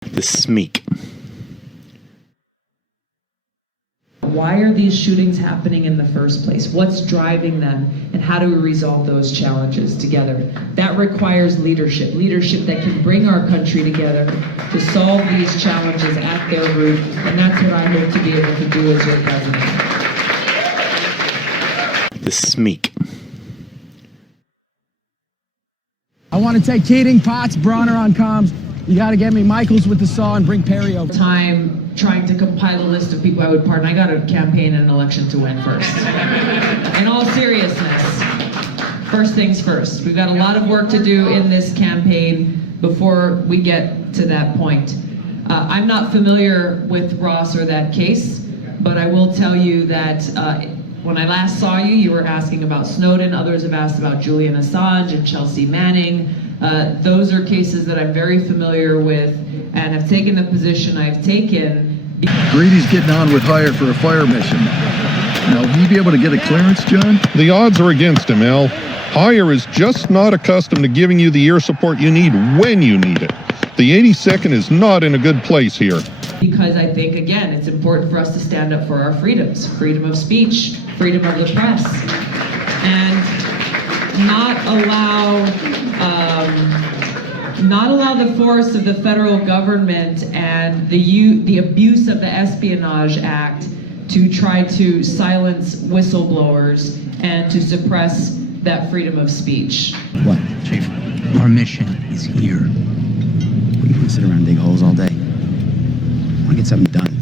The SMEAC. Why are these shootings happening in the first place? What's driving them? And how do we resolve those challenges together? That requires leadership. Leadership that can bring our country together to solve these challenges at their root. And that's what I hope to be able to do as your president. The SMEAC. I want to take Keating, Potts, Bronner on comms. You got to get me Michaels with the saw and bring Perry over. Time trying to compile a list of people I would pardon. I got to campaign an election to win first. In all seriousness, first things first. We've got a lot of work to do in this campaign before we get to that point. I'm not familiar with Ross or that case, but I will tell you that when I last saw you, you were asking about Snowden. Others have asked about Julian Assange and Chelsea Manning. Those are cases that I'm very familiar with and have taken the position I've taken. Grady's getting on with Hire for a fire mission. Now, will he be able to get a clearance, John? The odds are against him, Al. Hire is just not accustomed to giving you the ear support you need when you need it. The 82nd is not in a good place here. Because I think, again, it's important for us to stand up for our freedoms. Freedom of speech, freedom of the press. And not allow the force of the federal government and the abuse of the Espionage Act to try to silence whistleblowers and to suppress that freedom of speech. What, Chief? Our mission is here. We can sit around and dig holes all day. I want to get something done.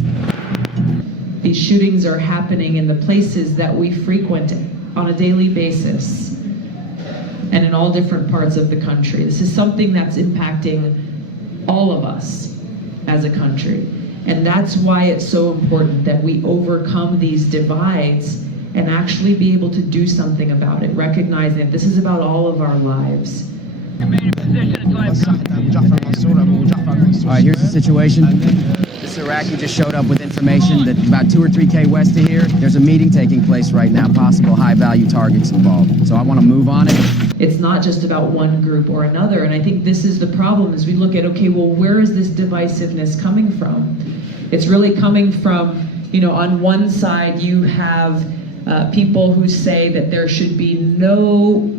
These shootings are happening in the places that we frequent on a daily basis and in all different parts of the country. This is something that's impacting all of us as a country. And that's why it's so important that we overcome these divides and actually be able to do something about it, recognizing that this is about all of our lives. All right, here's the situation. This Iraqi just showed up with information that about 2 or 3K west of here, there's a meeting taking place right now, possible high-value targets involved. So I want to move on it. It's not just about one group or another, and I think this is the problem as we look at, okay, well, where is this divisiveness coming from? It's really coming from, on one side you have people who say that there should be no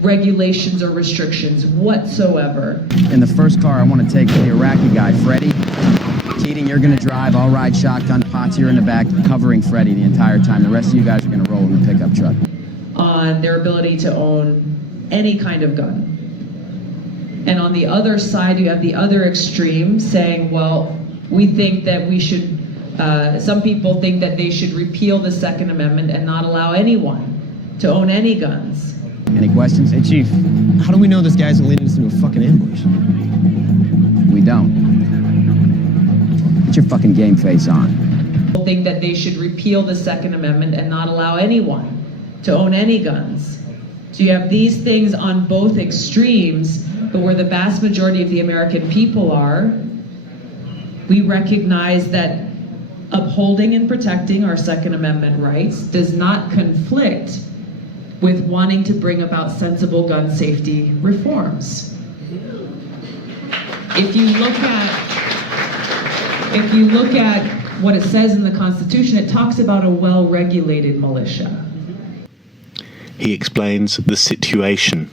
regulations or restrictions whatsoever. In the first car, I want to take the Iraqi guy, Freddie. Keating, you're going to drive. I'll ride shotgun. Potts, you're in the back, covering Freddie the entire time. The rest of you guys are going to roll in the pickup truck. On their ability to own any kind of gun. And on the other side, you have the other extreme saying, well, we think that we should, some people think that they should repeal the Second Amendment and not allow anyone to own any guns. Any questions? Hey, Chief, how do we know this guy's leading us into a fucking ambush? We don't. Get your fucking game face on. People think that they should repeal the Second Amendment and not allow anyone to own any guns. So you have these things on both extremes, but where the vast majority of the American people are, we recognize that upholding and protecting our Second Amendment rights does not conflict with wanting to bring about sensible gun safety reforms. If you look at what it says in the Constitution, it talks about a well-regulated militia. He explains the situation.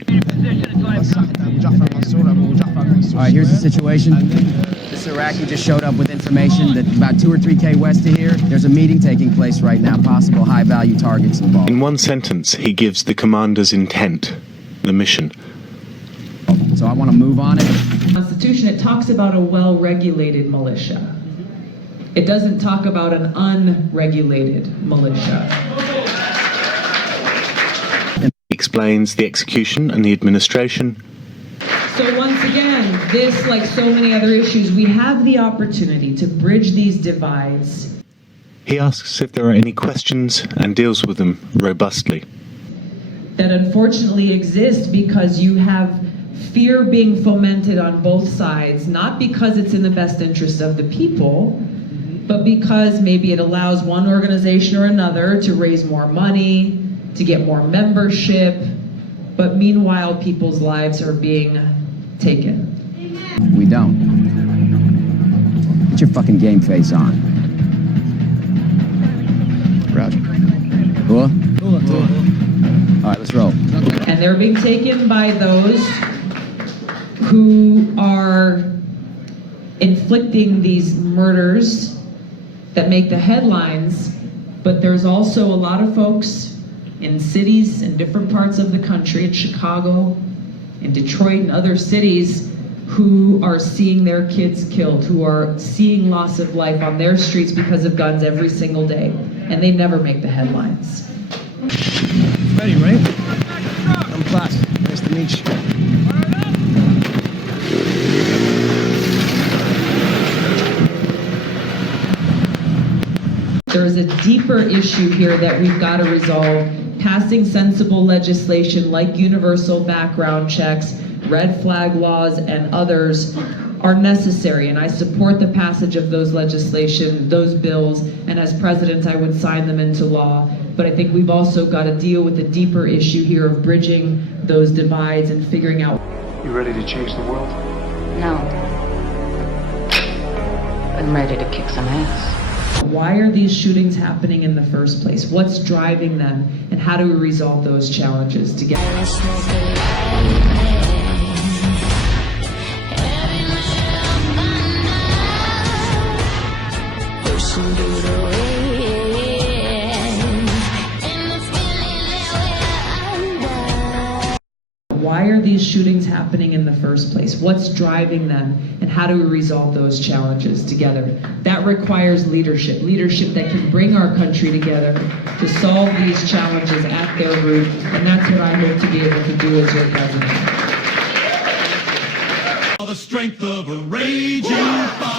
All right, here's the situation. This Iraqi just showed up with information that about 2 or 3K west of here, there's a meeting taking place right now, possible high-value targets involved. In one sentence, he gives the commander's intent, the mission. So I want to move on it. In the Constitution, it talks about a well-regulated militia. It doesn't talk about an unregulated militia. He explains the execution and the administration. So once again, this, like so many other issues, we have the opportunity to bridge these divides. He asks if there are any questions and deals with them robustly. That unfortunately exist because you have fear being fomented on both sides, not because it's in the best interest of the people, but because maybe it allows one organization or another to raise more money, to get more membership, but meanwhile people's lives are being taken. We don't. your fucking game face on. Roger. Cool? All right, let's roll. And they're being taken by those who are inflicting these murders that make the headlines, but there's also a lot of folks in cities in different parts of the country, in Chicago, in Detroit, and other cities, who are seeing their kids killed, who are seeing loss of life on their streets because of guns every single day, and they never make the headlines. Ready, right? I'm Klaus. Nice to meet you. There's a deeper issue here that we've got to resolve. Passing sensible legislation like universal background checks, red flag laws, and others are necessary, and I support the passage of those legislation, those bills, and as president I would sign them into law. But I think we've also got to deal with the deeper issue here of bridging those divides and figuring out. You ready to change the world? No. I'm ready to kick some ass. Why are these shootings happening in the first place? What's driving them? And how do we resolve those challenges together? Why are these shootings happening in the first place? What's driving them? And how do we resolve those challenges together? That requires leadership. Leadership that can bring our country together to solve these challenges at their root. And that's what I hope to be able to do as your president. The strength of a raging fire.